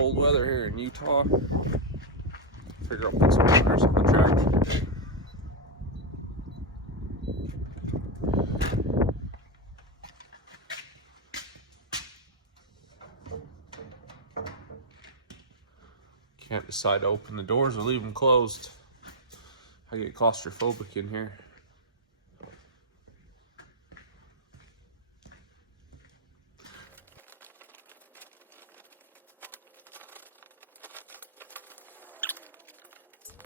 cold weather here in Utah. Figure I'll put some tires on the tractor. Can't decide to open the doors or leave them closed. I get claustrophobic in here.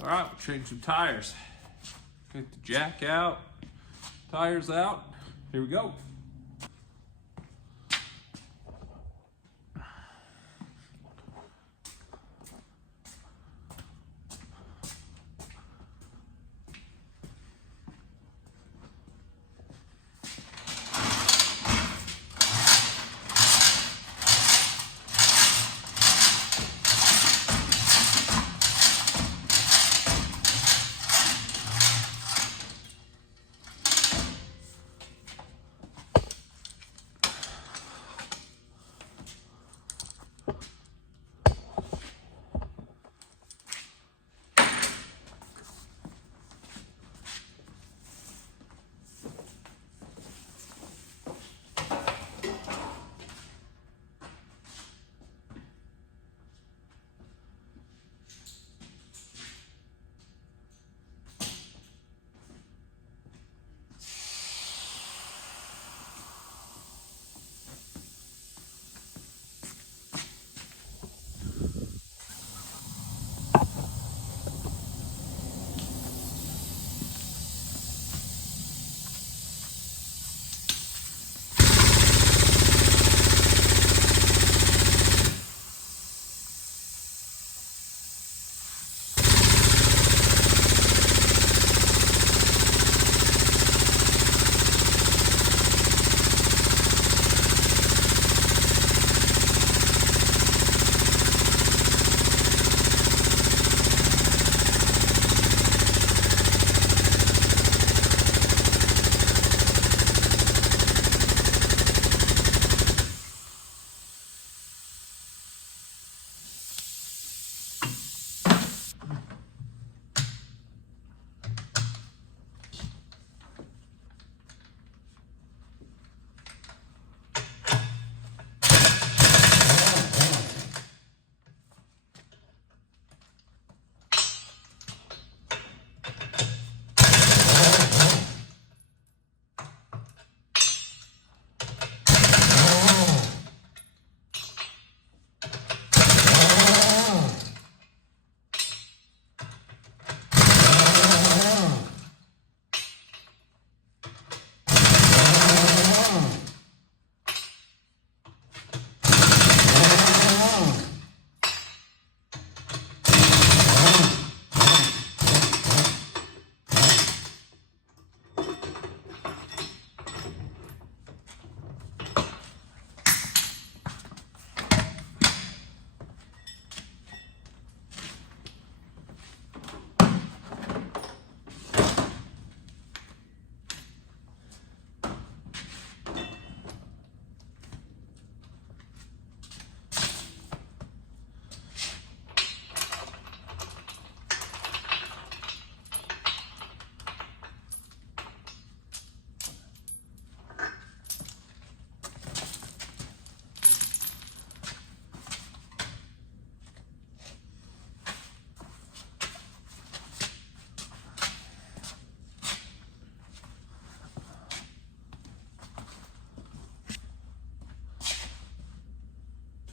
All right, we'll change some tires. Get the jack out, tires out. Here we go.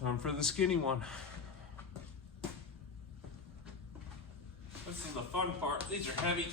Time for the skinny one. This is the fun part. These are heavy.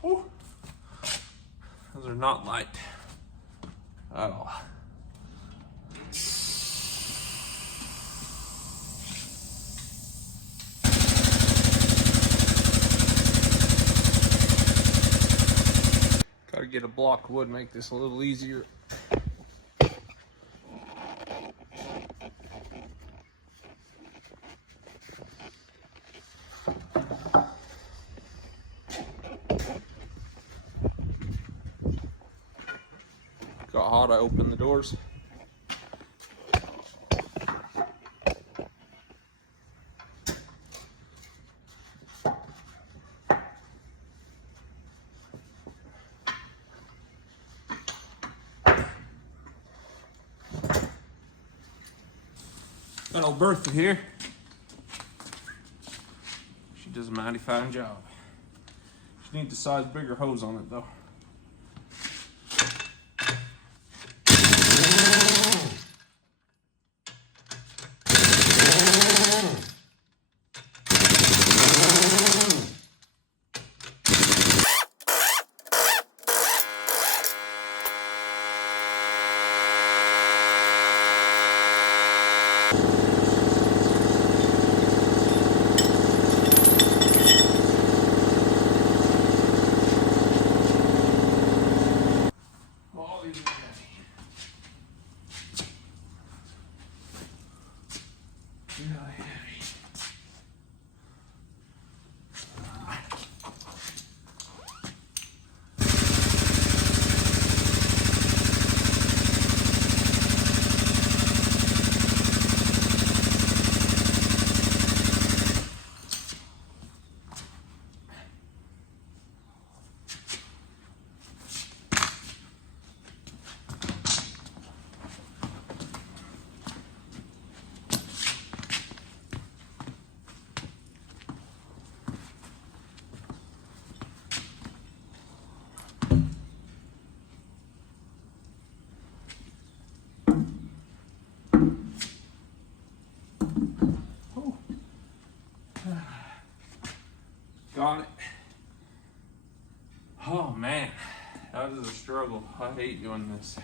Whew. Those are not light at all. get a block of wood, make this a little easier. Got hot, I opened the doors. Got old Bertha here. She does a mighty fine job. She needs a size bigger hose on it though. Got it. Oh man, that was a struggle. I hate doing this.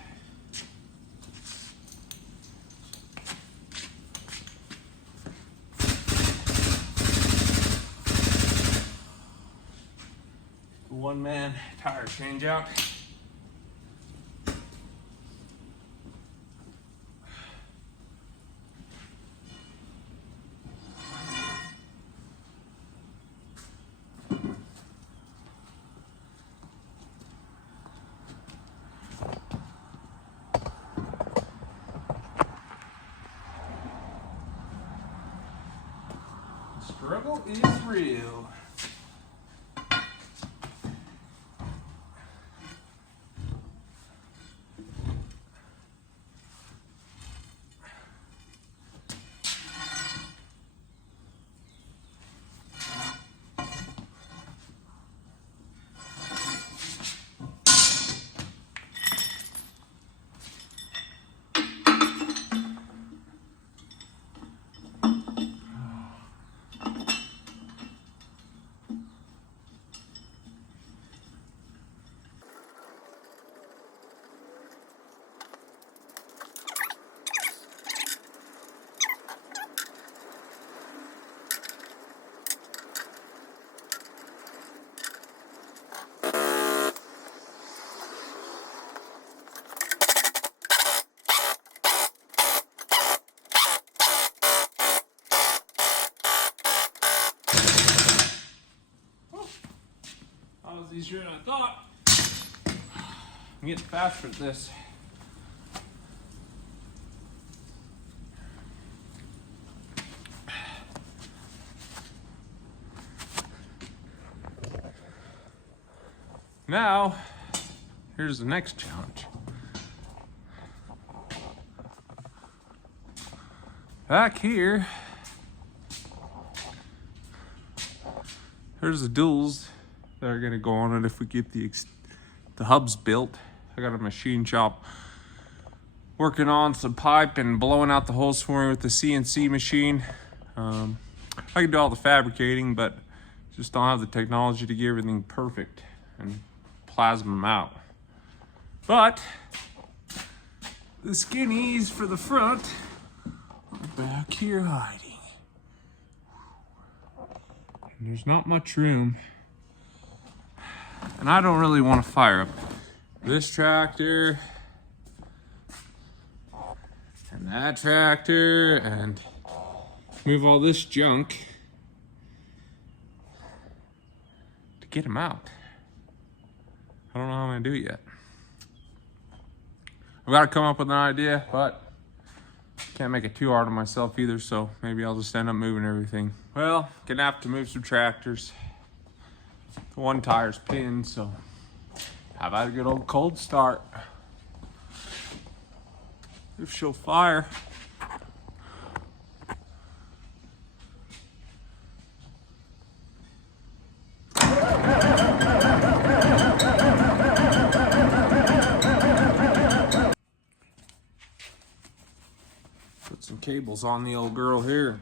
One man tire change out. Struggle is real. That was easier than I thought. I'm getting faster at this. Now, here's the next challenge. Back here, here's the duals that are gonna go on it if we get the hubs built. I got a machine shop working on some pipe and blowing out the holes for me with the CNC machine. I can do all the fabricating, but just don't have the technology to get everything perfect and plasma them out. But the skinnies for the front are back here hiding. And there's not much room. And I don't really want to fire up this tractor and that tractor and move all this junk to get them out. I don't know how I'm gonna do it yet. I've got to come up with an idea, but can't make it too hard on myself either, so maybe I'll just end up moving everything. Well, gonna have to move some tractors. The one tire's pinned, so how about a good old cold start? If she'll fire. Put some cables on the old girl here.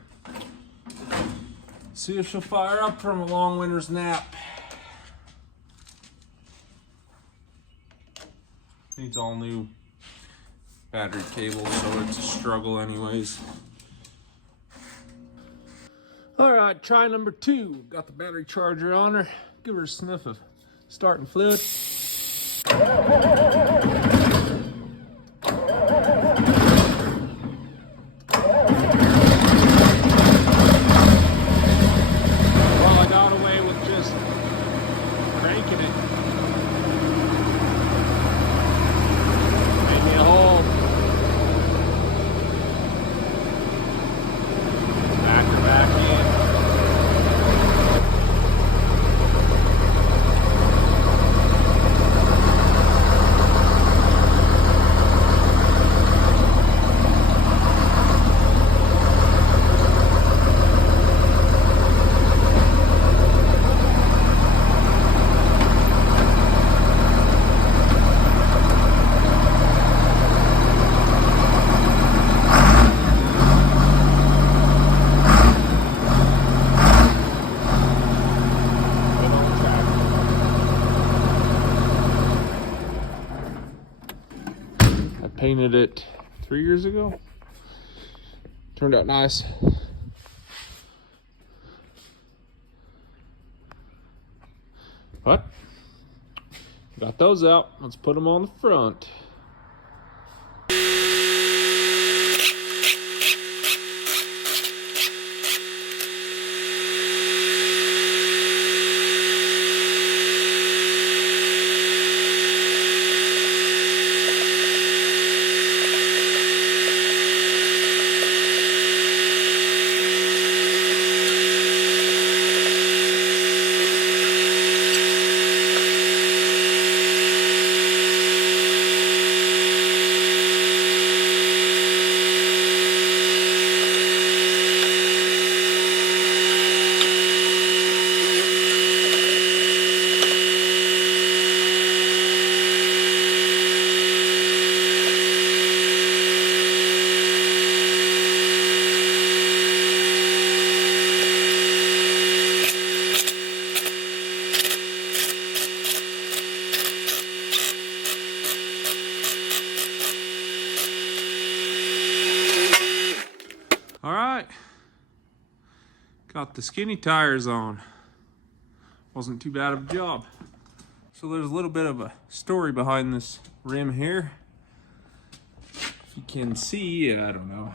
See if she'll fire up from a long winter's nap. Needs all new battery cables, so it's a struggle anyways. All right, try number 2. Got the battery charger on her. Give her a sniff of starting fluid. Well, I got away with just cranking it. Made me a hole. Back her back in. Painted it 3 years ago. Turned out nice. But got those out. Let's put them on the front. All right, got the skinny tires on. Wasn't too bad of a job. So there's a little bit of a story behind this rim here. If you can see, I don't know,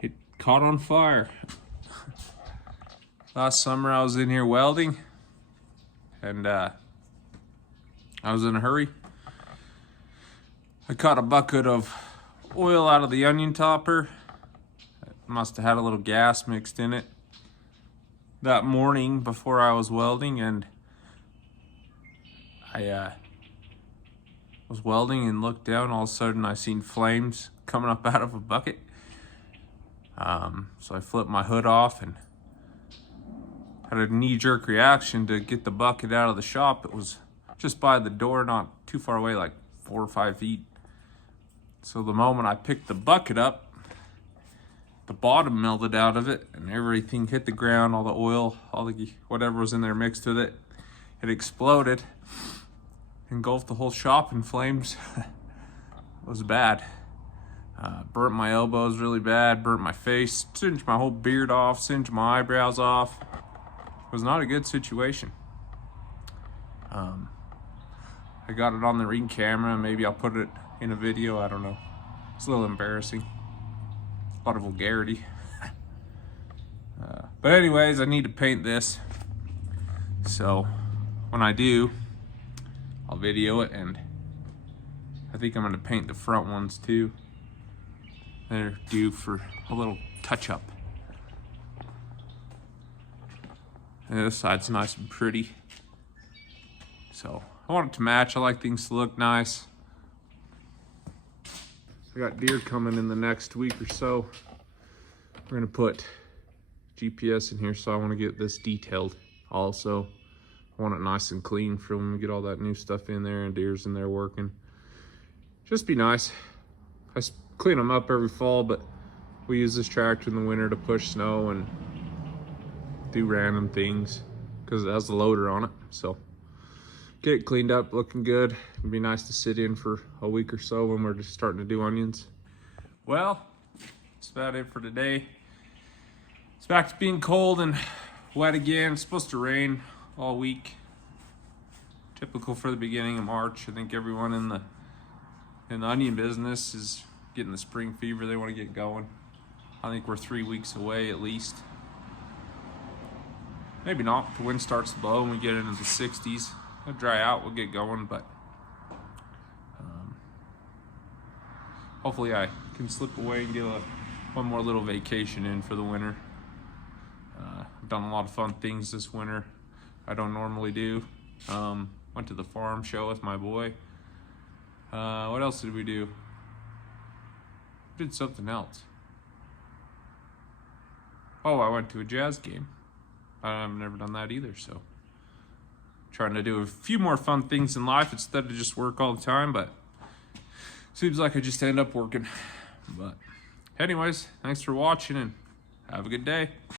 it caught on fire. Last summer I was in here welding, and I was in a hurry. I caught a bucket of oil out of the onion topper. Must have had a little gas mixed in it that morning before I was welding, and I was welding and looked down. All of a sudden I seen flames coming up out of a bucket. So I flipped my hood off and had a knee-jerk reaction to get the bucket out of the shop. It was just by the door, not too far away, like 4 or 5 feet. So the moment I picked the bucket up, the bottom melted out of it and everything hit the ground. All the oil, all the whatever was in there mixed with it. It exploded, engulfed the whole shop in flames. It was bad. Burnt my elbows really bad, burnt my face, singed my whole beard off, singed my eyebrows off. It was not a good situation. I I got it on the ring camera. Maybe I'll put it in a video. I don't know. It's a little embarrassing. A lot of vulgarity. But anyways, I need to paint this. So when I do, I'll video it, and I think I'm gonna paint the front ones too. They're due for a little touch up. And this side's nice and pretty. So I want it to match. I like things to look nice. I got deer coming in the next week or so. We're gonna put GPS in here, so I want to get this detailed also. I want it nice and clean for when we get all that new stuff in there and deer's in there working. Just be nice. I clean them up every fall, but we use this tractor in the winter to push snow and do random things because it has the loader on it. So get it cleaned up, looking good. It'd be nice to sit in for a week or so when we're just starting to do onions. Well, that's about it for today. It's back to being cold and wet again. It's supposed to rain all week. Typical for the beginning of March. I think everyone in the onion business is getting the spring fever. They want to get going. I think we're 3 weeks away at least. Maybe not. The wind starts to blow and we get into the 60s. It'll dry out, we'll get going, but hopefully I can slip away and get one more little vacation in for the winter. I've done a lot of fun things this winter I don't normally do. Went to the farm show with my boy. What else did we do? Did something else. Oh, I went to a jazz game. I've never done that either, so trying to do a few more fun things in life instead of just work all the time, but seems like I just end up working. But anyways, thanks for watching and have a good day.